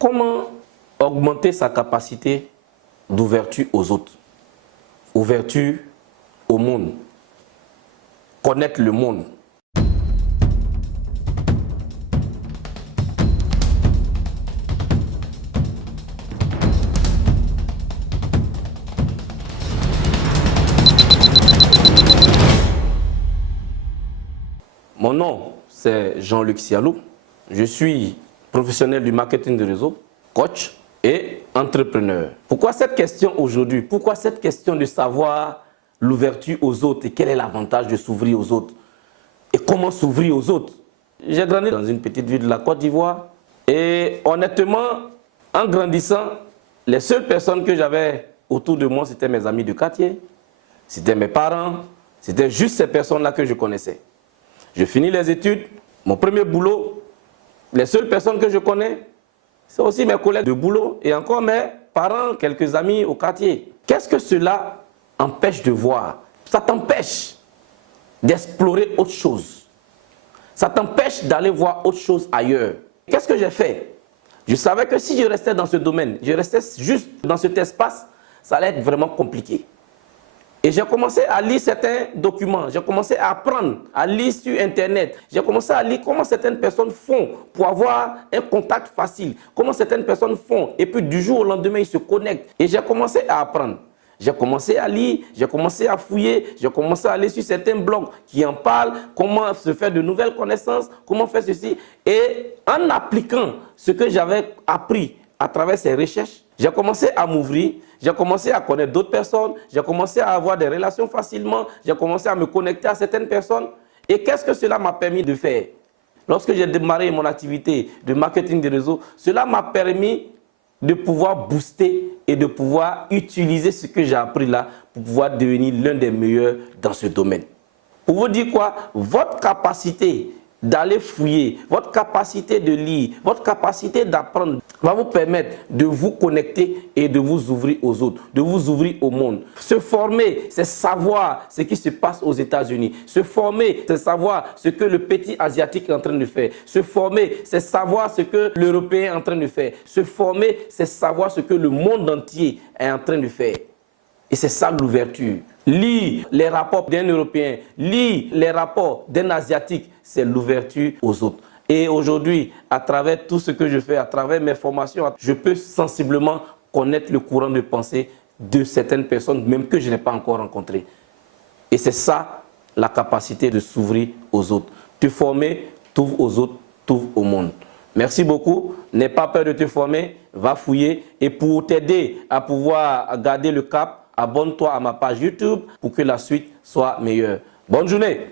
Comment augmenter sa capacité d'ouverture aux autres, ouverture au monde, connaître le monde? Mon nom, c'est Jean-Luc Sialou. Je suis professionnel du marketing de réseau, coach et entrepreneur. Pourquoi cette question aujourd'hui? Pourquoi cette question de savoir l'ouverture aux autres et quel est l'avantage de s'ouvrir aux autres? Et comment s'ouvrir aux autres? J'ai grandi dans une petite ville de la Côte d'Ivoire et honnêtement, en grandissant, les seules personnes que j'avais autour de moi, c'était mes amis de quartier, c'était mes parents, c'était juste ces personnes-là que je connaissais. Je finis les études, mon premier boulot, les seules personnes que je connais, c'est aussi mes collègues de boulot et encore mes parents, quelques amis au quartier. Qu'est-ce que cela empêche de voir? Ça t'empêche d'explorer autre chose. Ça t'empêche d'aller voir autre chose ailleurs. Qu'est-ce que j'ai fait? Je savais que si je restais dans ce domaine, je restais juste dans cet espace, ça allait être vraiment compliqué. Et j'ai commencé à lire certains documents, j'ai commencé à apprendre, à lire sur Internet. J'ai commencé à lire comment certaines personnes font pour avoir un contact facile, comment certaines personnes font. Et puis du jour au lendemain, ils se connectent. Et j'ai commencé à apprendre. J'ai commencé à lire, j'ai commencé à fouiller, j'ai commencé à aller sur certains blogs qui en parlent, comment se faire de nouvelles connaissances, comment faire ceci. Et en appliquant ce que j'avais appris à travers ces recherches, j'ai commencé à m'ouvrir, j'ai commencé à connaître d'autres personnes, j'ai commencé à avoir des relations facilement, j'ai commencé à me connecter à certaines personnes. Et qu'est-ce que cela m'a permis de faire? Lorsque j'ai démarré mon activité de marketing de réseau, cela m'a permis de pouvoir booster et de pouvoir utiliser ce que j'ai appris là pour pouvoir devenir l'un des meilleurs dans ce domaine. Pour vous dire quoi? Votre capacité d'aller fouiller, votre capacité de lire, votre capacité d'apprendre va vous permettre de vous connecter et de vous ouvrir aux autres, de vous ouvrir au monde. Se former, c'est savoir ce qui se passe aux États-Unis. Se former, c'est savoir ce que le petit Asiatique est en train de faire. Se former, c'est savoir ce que l'Européen est en train de faire. Se former, c'est savoir ce que le monde entier est en train de faire. Et c'est ça l'ouverture. Lire les rapports d'un Européen, lire les rapports d'un Asiatique, c'est l'ouverture aux autres. Et aujourd'hui, à travers tout ce que je fais, à travers mes formations, je peux sensiblement connaître le courant de pensée de certaines personnes, même que je n'ai pas encore rencontrées. Et c'est ça, la capacité de s'ouvrir aux autres. Te former, t'ouvres aux autres, t'ouvres au monde. Merci beaucoup. N'aie pas peur de te former, va fouiller. Et pour t'aider à pouvoir garder le cap, abonne-toi à ma page YouTube pour que la suite soit meilleure. Bonne journée.